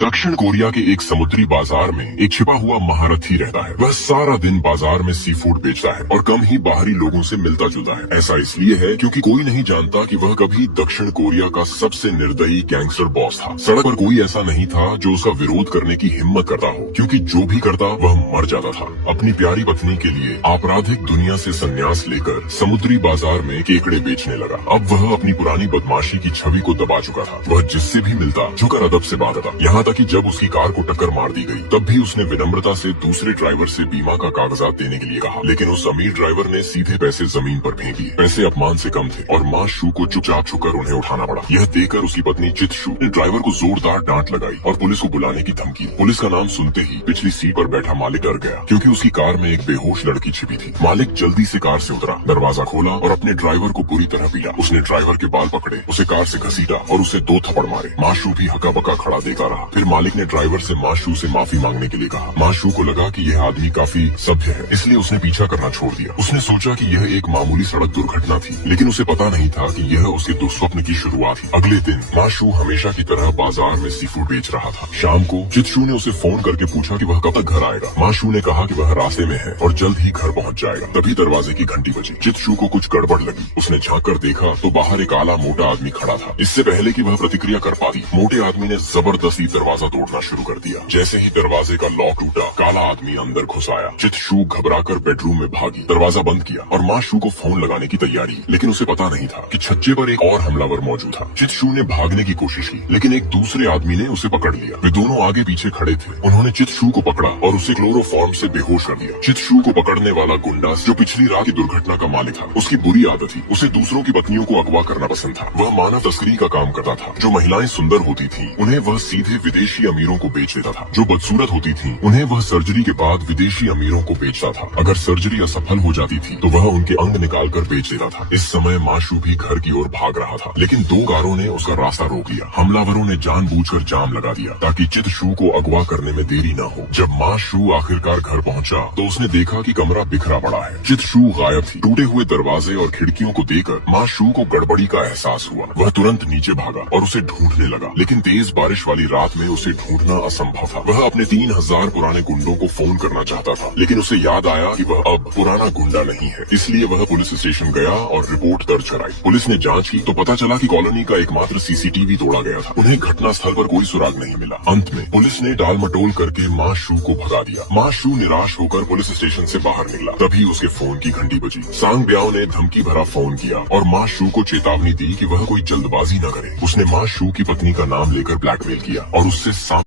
दक्षिण कोरिया के एक समुद्री बाजार में एक छिपा हुआ महारथी रहता है। वह सारा दिन बाजार में सी फूड बेचता है और कम ही बाहरी लोगों से मिलता जुलता है। ऐसा इसलिए है क्योंकि कोई नहीं जानता कि वह कभी दक्षिण कोरिया का सबसे निर्दयी गैंगस्टर बॉस था। सड़क पर कोई ऐसा नहीं था जो उसका विरोध करने की हिम्मत करता हो, क्योंकि जो भी करता वह मर जाता था। अपनी प्यारी पत्नी के लिए आपराधिक दुनिया से संन्यास लेकर समुद्री बाजार में केकड़े बेचने लगा। अब वह अपनी पुरानी बदमाशी की छवि को दबा चुका था। वह जिससे भी मिलता झुकर अदब से बात था। यहाँ कि जब उसकी कार को टक्कर मार दी गई, तब भी उसने विनम्रता से दूसरे ड्राइवर से बीमा का कागजात देने के लिए कहा, लेकिन उस अमीर ड्राइवर ने सीधे पैसे जमीन पर फेंक दिए। पैसे अपमान से कम थे और माँ शू को चुपचाप छुकर उन्हें उठाना पड़ा। यह देखकर उसकी पत्नी चित शू ने ड्राइवर को जोरदार डांट लगाई और पुलिस को बुलाने की धमकी दी। पुलिस का नाम सुनते ही पिछली सीट पर बैठा मालिक डर गया, क्योंकि उसकी कार में एक बेहोश लड़की छिपी थी। मालिक जल्दी से कार से उतरा, दरवाजा खोला और अपने ड्राइवर को बुरी तरह पीटा। उसने ड्राइवर के बाल पकड़े, उसे कार से घसीटा और उसे 2 थप्पड़ मारे। माँ शू भी हका बका खड़ा देखा रहा। फिर मालिक ने ड्राइवर से माँ शू से माफी मांगने के लिए कहा। माँ शू को लगा कि यह आदमी काफी सभ्य है, इसलिए उसने पीछा करना छोड़ दिया। उसने सोचा कि यह एक मामूली सड़क दुर्घटना थी, लेकिन उसे पता नहीं था कि यह उसके दुस्वप्न की शुरुआत थी। अगले दिन माँ शू हमेशा की तरह बाजार में सी फूड बेच रहा था। शाम को चित शू ने उसे फोन करके पूछा कि वह कब तक घर आएगा। माँ शू ने कहा कि वह रास्ते में है और जल्द ही घर पहुँच जाएगा। तभी दरवाजे की घंटी बजी। चित शू को कुछ गड़बड़ लगी। उसने झाँक कर देखा तो बाहर एक काला मोटा आदमी खड़ा था। इससे पहले कि वह प्रतिक्रिया कर पाती, मोटे आदमी ने जबरदस्ती दरवाजा तोड़ना शुरू कर दिया। जैसे ही दरवाजे का लॉक टूटा, काला आदमी अंदर घुस आया। चित शू घबराकर बेडरूम में भागी, दरवाजा बंद किया और माँ शू को फोन लगाने की तैयारी, लेकिन उसे पता नहीं था कि छज्जे पर एक और हमलावर मौजूद था। चित शू ने भागने की कोशिश की, लेकिन एक दूसरे आदमी ने उसे पकड़ लिया। वे दोनों आगे पीछे खड़े थे। उन्होंने चित शू को पकड़ा और उसे क्लोरोफॉर्म से बेहोश कर दिया। चित शू को पकड़ने वाला गुंडा, जो पिछली रात की दुर्घटना का मालिक था, उसकी बुरी आदत थी, उसे दूसरों की पत्नियों को अगवा करना पसंद था। वह मानव तस्करी का काम करता था। जो महिलाएं सुंदर होती थी, उन्हें वह सीधे विदेशी अमीरों को बेच देता था। जो बदसूरत होती थी, उन्हें वह सर्जरी के बाद विदेशी अमीरों को बेचता था। अगर सर्जरी असफल हो जाती थी तो वह उनके अंग निकाल कर बेच देता था। इस समय माँ शू भी घर की ओर भाग रहा था, लेकिन 2 कारों ने उसका रास्ता रोक लिया। हमलावरों ने जानबूझकर जाम लगा दिया ताकि चित शू को अगवा करने में देरी न हो। जब माँ शू आखिरकार घर पहुँचा तो उसने देखा कि कमरा बिखरा पड़ा है। चित शू गायब थी। टूटे हुए दरवाजे और खिड़कियों को देखकर माँ शू को गड़बड़ी का एहसास हुआ। वह तुरंत नीचे भागा और उसे ढूंढने लगा, लेकिन तेज बारिश वाली रात में उसे ढूंढना असंभव था। वह अपने 3000 पुराने गुंडों को फोन करना चाहता था, लेकिन उसे याद आया कि वह अब पुराना गुंडा नहीं है। इसलिए वह पुलिस स्टेशन गया और रिपोर्ट दर्ज कराई। पुलिस ने जांच की तो पता चला कि कॉलोनी का एकमात्र सीसीटीवी तोड़ा गया था। उन्हें घटना स्थल पर कोई सुराग नहीं मिला। अंत में पुलिस ने टाल मटोल करके माँ शू को भगा दिया। माँ शू निराश होकर पुलिस स्टेशन से बाहर निकला। तभी उसके फोन की घंटी बजी। सांग ब्याओ ने धमकी भरा फोन किया और माँ शू को चेतावनी दी कि वह कोई जल्दबाजी न करे। उसने माँ शू की पत्नी का नाम लेकर ब्लैकमेल किया और उससे